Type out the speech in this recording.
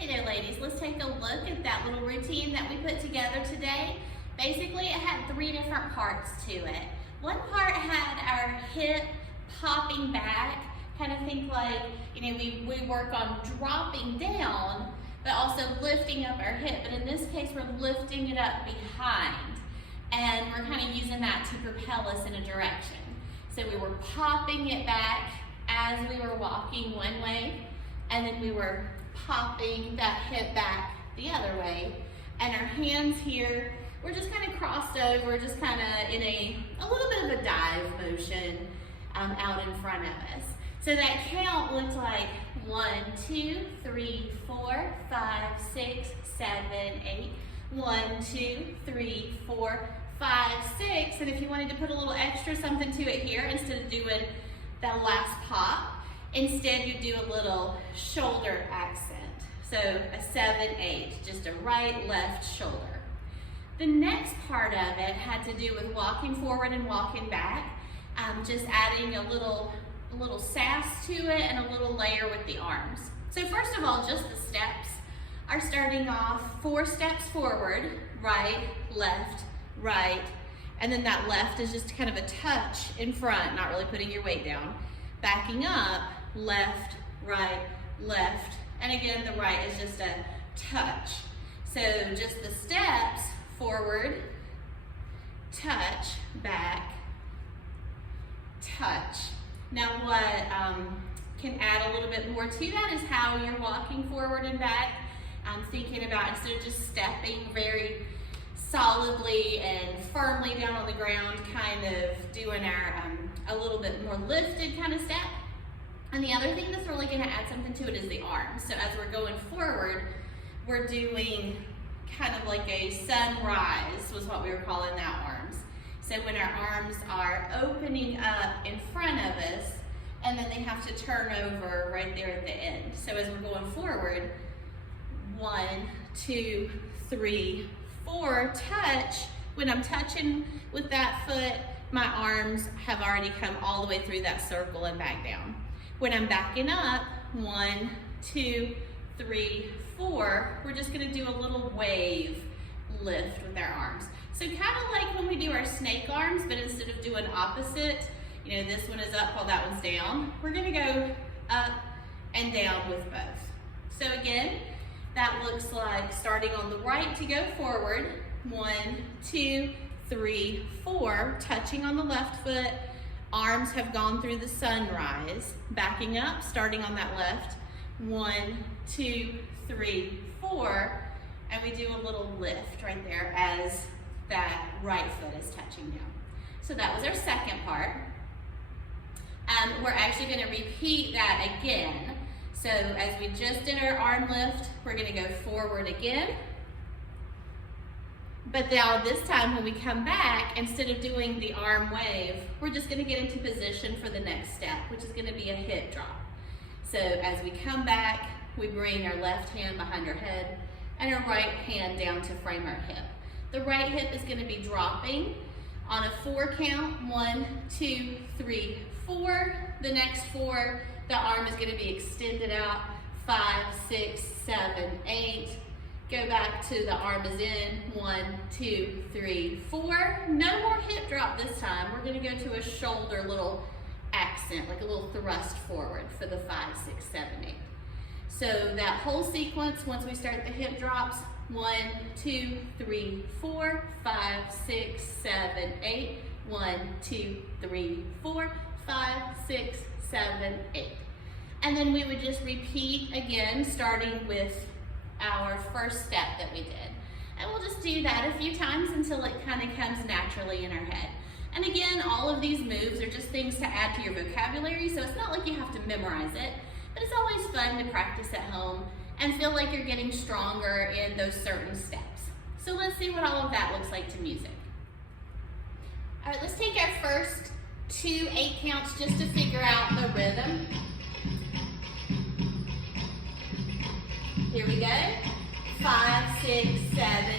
Hey there ladies, let's take a look at that little routine that we put together today. Basically it had 3 different parts to it. One part had our hip popping back, kind of think like, we work on dropping down, but also lifting up our hip. But in this case, we're lifting it up behind, and we're kind of using that to propel us in a direction. So we were popping it back as we were walking one way, and then we were popping that hip back the other way. And our hands here, we're just kind of crossed over, just kind of in a little bit of a dive motion out in front of us. So that count looks like 1, 2, 3, 4, 5, 6, 7, 8. 1, 2, 3, 4, 5, 6. And if you wanted to put a little extra something to it here, instead of doing that last pop, instead you do a little shoulder accent. So a 7, 8, just a right, left shoulder. The next part of it had to do with walking forward and walking back, just adding a little sass to it and a little layer with the arms. So first of all, just the steps are starting off 4 steps forward, right, and then that left is just kind of a touch in front, not really putting your weight down. Backing up, left, right, left, and again, the right is just a touch. So just the steps, forward, touch, back, touch. Now what can add a little bit more to that is how you're walking forward and back. I'm thinking about, instead of just stepping very solidly and firmly down on the ground, kind of doing our a little bit more lifted kind of step. And the other thing that's really going to add something to it is the arms. So as we're going forward, we're doing kind of like a sunrise was what we were calling that arms. So when our arms are opening up in front of us, and then they have to turn over right there at the end. So as we're going forward, 1, 2, 3, 4, touch. When I'm touching with that foot, my arms have already come all the way through that circle and back down. When I'm backing up, 1, 2, 3, 4, we're just gonna do a little wave lift with our arms. So kind of like when we do our snake arms, but instead of doing opposite, this one is up while that one's down, we're gonna go up and down with both. So again, that looks like starting on the right to go forward, 1, 2, 3, 4, touching on the left foot, arms have gone through the sunrise, backing up, starting on that left, 1, 2, 3, 4, and we do a little lift right there as that right foot is touching down. So that was our second part. We're actually going to repeat that again. So as we just did our arm lift, we're going to go forward again. But now this time when we come back, instead of doing the arm wave, we're just going to get into position for the next step, which is going to be a hip drop. So as we come back, we bring our left hand behind our head and our right hand down to frame our hip. The right hip is going to be dropping on a 4 count, 1, 2, 3, 4. The next 4, the arm is going to be extended out, 5, 6, 7, 8. Go back to the arm is in, 1, 2, 3, 4. No more hip drop this time. We're going to go to a shoulder little accent, like a little thrust forward for the 5, 6, 7, 8. So that whole sequence, once we start the hip drops, 1, 2, 3, 4, 5, 6, 7, 8. 1, 2, 3, 4, 5, 6, 7, 8. And then we would just repeat again, starting with our first step that we did. And we'll just do that a few times until it kind of comes naturally in our head. And again, all of these moves are just things to add to your vocabulary, so it's not like you have to memorize it, but it's always fun to practice at home and feel like you're getting stronger in those certain steps. So let's see what all of that looks like to music. All right, let's take our first 2 8 counts just to figure out the rhythm. Here we go. 5, 6, 7,